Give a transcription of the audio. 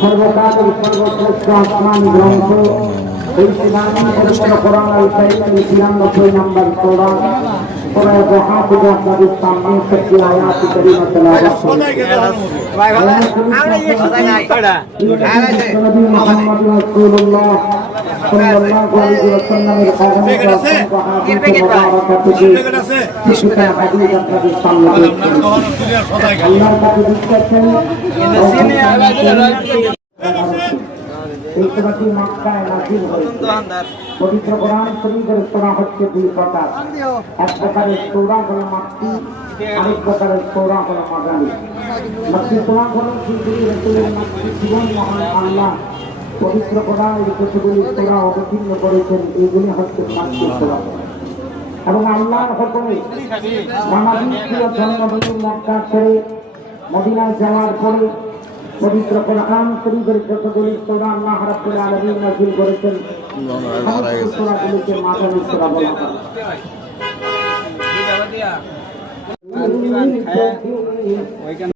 সর্বকালের সর্বশ্রেষ্ঠ আসমানি গ্রন্থ কোরআন আল কারীমের 93 নম্বর সূরা সূরা হাফিজ আপনাদের সামনে একটি আয়াত কারীমা তেলাওয়াত মুহাম্মদ রাসূলুল্লাহ সাল্লাল্লাহু আলাইহি ওয়াসাল্লামের কালামে কিছুটা হাদিস আপনাদের সামনে আল্লাহর কাছে দিচ্ছেন এই সূরাটি মক্কায় নাযিল হয়েছে। পবিত্র কোরআন শরীফের সূরা হচ্ছে দুই প্রকার, এক প্রকারের সূরা হলো মাক্কি, আরেক প্রকারের সূরা হলো মাদানী। মাক্কি সূরা হলো জিবরিল রাসূলের মাক্কি জীবন মহান আল্লাহ পবিত্র কোরআনের কিছুগুলি সূরা অবতীর্ণ করেছেন, এগুলি হচ্ছে মাক্কি সূরা। এবং আল্লাহর হুকুমে মহাবিশ্বের জন্মভূমি মক্কা ছেড়ে মদিনায় যাওয়ার পরে পবিত্র কোরআন শরীফের যতগুলি সূরা আল্লাহ রাব্বুল আলামিন নাযিল করেছেন সূরাগুলিকে মাদানী সূরা বলা হয়।